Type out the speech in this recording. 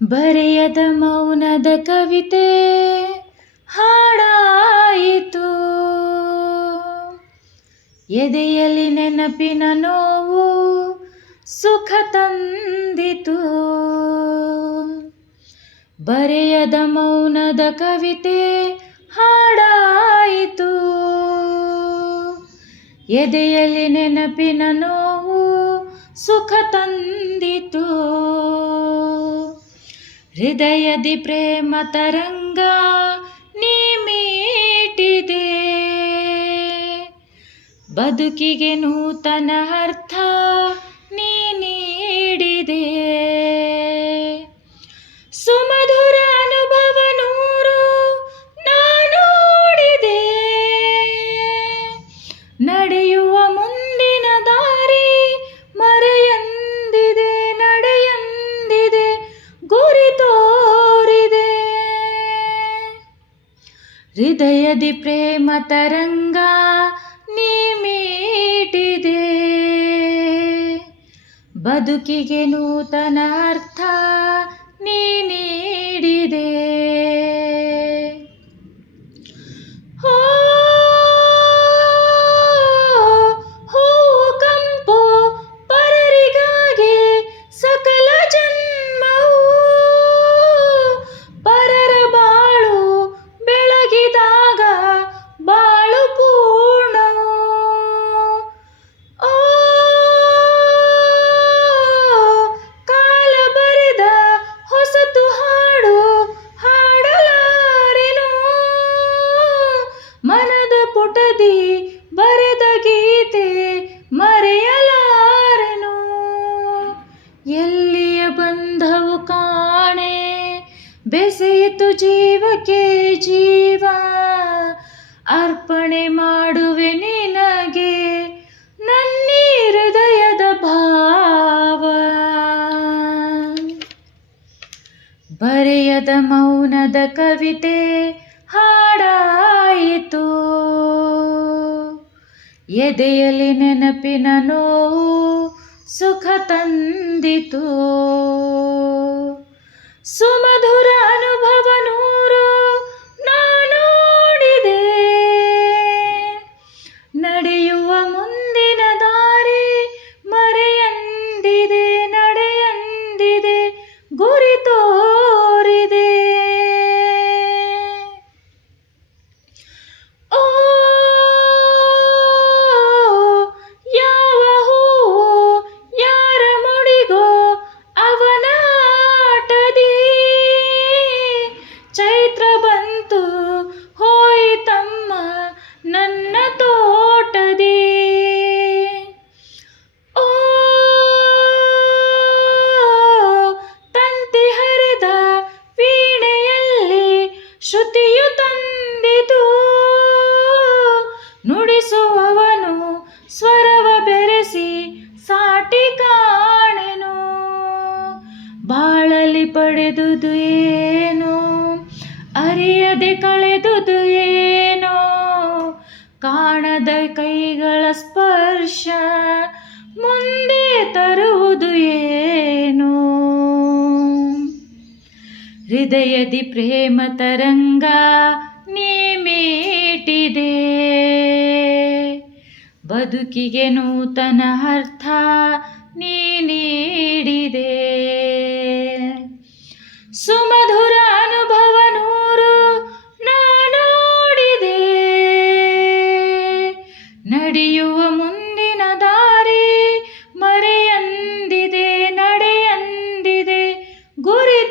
ಬರೆಯದ ಮೌನದ ಕವಿತೆ ಹಾಡಾಯಿತು, ಎದೆಯಲ್ಲಿ ನೆನಪಿನ ನೋವು ಸುಖ ತಂದಿತು. ಬರೆಯದ ಮೌನದ ಕವಿತೆ ಹಾಡಾಯಿತು, ಎದೆಯಲ್ಲಿ ನೆನಪಿನ ನೋವು ಸುಖ ತಂದಿತು. ಹೃದಯದಿ ಪ್ರೇಮ ತರಂಗ ನೀ ಮೀಟಿದೆ, ಬದುಕಿಗೆ ನೂತನ ಅರ್ಥ ನೀ ನೀಡಿದೆ. ಸುಮಧುರ ಅನುಭವ ನೂರು ನಾ ನೋಡಿದೆ, ನಡೆಯುವ ಮುಂದಿನ ದಾರಿ ಮರೆಯಂದಿದೆ, ನಡೆಯಂದಿದೆ, ಗುರಿ ತೋರಿದೆ. ಹೃದಯದಿ ಪ್ರೇಮ ತರಂಗ ನೀ ಮೀಟಿದೆ, ಬದುಕಿಗೆ ನೂತನ ಅರ್ಥ ನೀ ನೀಡಿದೆ. ಹೂವು ಕಂಪು ಪರರಿಗಾಗಿ ಸಕಲ ಜನ್ಮವು, ಪರರ ಬಾಳು ಬೆಳಗಿದಾಗ ಬಾಳು ಪೂರ್ಣವು. ಕಾಲ ಬರೆದ ಹೊಸತು ಹಾಡು ಹಾಡಲಾರೆನು, ಮನದ ಪುಟದಿ ಬರೆದ ಗೀತೆ ಮರೆಯಲಾರೆನು. ಎಲ್ಲಿಯ ಬಂಧವು ಕಾಣೆ ಬೆಸೆಯಿತು ಜೀವಕ್ಕೆ ಜೀವ, ಅರ್ಪಣೆ ಮಾಡುವೆ ನಿನಗೆ ನನ್ನೀ ಹೃದಯದ ಭಾವ. ಬರೆಯದ ಮೌನದ ಕವಿತೆ ಹಾಡಾಯಿತು, ಎದೆಯಲ್ಲಿ ನೆನಪಿನ ನೋವು ಸುಖ ತಂದಿತು. ಸುಮಧುರ ಅನುಭವ ನೂರು ನಾ ನೋಡಿದೆ, ನಡೆಯುವ ಮುಂದಿನ ದಾರಿ ಮರೆಯಂದಿದೆ, ನಡೆಯಂದಿದೆ, ಗುರಿ ತೋರಿದೆ. ಓ ಯಾವ ಹೂವು ಯಾರ ಮುಡಿಗೋ ಅವನ ಆಟದಿ, ಚೈತ್ರ ಬಂತು ಹೋಯಿತಮ್ಮ ನನ್ನ ತೋಟದಿ. ಓ ತಂತಿ ಹರಿದ ವೀಣೆಯಲ್ಲಿ ಶ್ರುತಿಯು ತಂದಿತು, ನುಡಿಸುವವನು ಸ್ವರವ ಬೆರೆಸಿ ಸಾಟಿ ಕಾಣೆನು. ಬಾಳಲಿ ಪಡೆದುದು ಏನೋ ಅರಿಯದೆ ಕಳೆದುದು ಏನೋ, ಕಾಣದ ಕೈಗಳ ಸ್ಪರ್ಶ ಮುಂದೆ ತರುವುದು ಏನೋ. ಹೃದಯದಿ ಪ್ರೇಮ ತರಂಗ ನೀ ಮೀಟಿದೆ, ಬದುಕಿಗೆ ನೂತನ ಅರ್ಥ ನೀ ನೀಡಿದೆ. ಸುಮಧುರ ಅನುಭವ ನೂರು ನಾ ನೋಡಿದೆ, ನಡೆಯುವ ಮುಂದಿನ ದಾರಿ ಮರೆಯಂದಿದೆ, ನಡೆಯಂದಿದೆ, ಗುರಿ